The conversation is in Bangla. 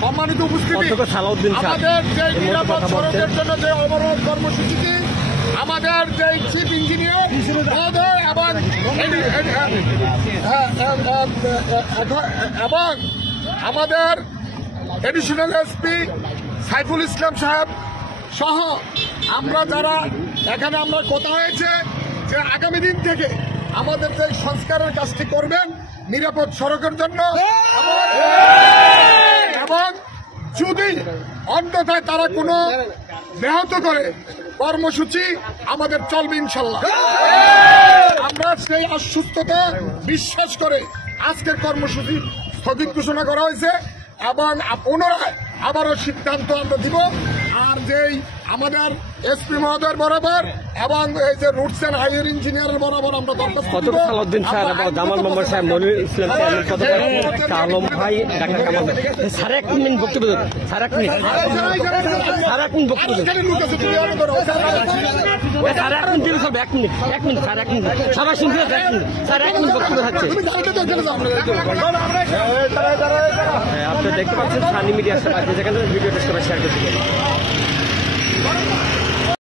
সম্মানিত উপস্থিতি, আমাদের যে নিরাপদ সড়কের জন্য যে অবরোধ কর্মসূচিটি আমাদের যে চিফ ইঞ্জিনিয়ার এবং আমাদের এডিশনাল এসপি সাইফুল ইসলাম সাহেব সহ আমরা যারা এখানে আমরা কথা হয়েছে যে আগামী দিন থেকে আমাদের যে সংস্কারের কাজটি করবেন নিরাপদ সড়কের জন্য, এবং যদি অন্যথায় তারা কোনো ব্যাহত করে কর্মসূচি আমাদের চলবে ইনশাল্লাহ। আমরা সেই আশ্বস্ততা বিশ্বাস করে আজকের কর্মসূচি স্থগিত ঘোষণা করা হয়েছে এবং পুনরায় আবারও সিদ্ধান্ত আমরা দিব। আর যেই আমাদের এসপি মহোদয়ের বরাবর এবং এই যে রুটস অ্যান্ড হাইওয়ে ইঞ্জিনিয়ারের বরাবর আমরা দরখাস্ত দিব। সালাউদ্দিন স্যার এবং জামাল মোহাম্মদ সাহেব, মনিরুল ইসলাম আলম ভাই, ডাক্তার কামাল স্যার, 1 মিনিট বক্তব্য দেন স্যার, 1 মিনিট স্যার, 1 মিনিট বক্তব্য দেন স্যার, 1 মিনিট দিলে সব 1 মিনিট 1 মিনিট স্যার, 1 মিনিট সবাই শুনতে 1 মিনিট স্যার, 1 মিনিট বক্তব্য থাকছে। আপনি দেখতে পাচ্ছেন সানি মিডিয়া, যেখানে ভিডিওটা সবাই শেয়ার করতে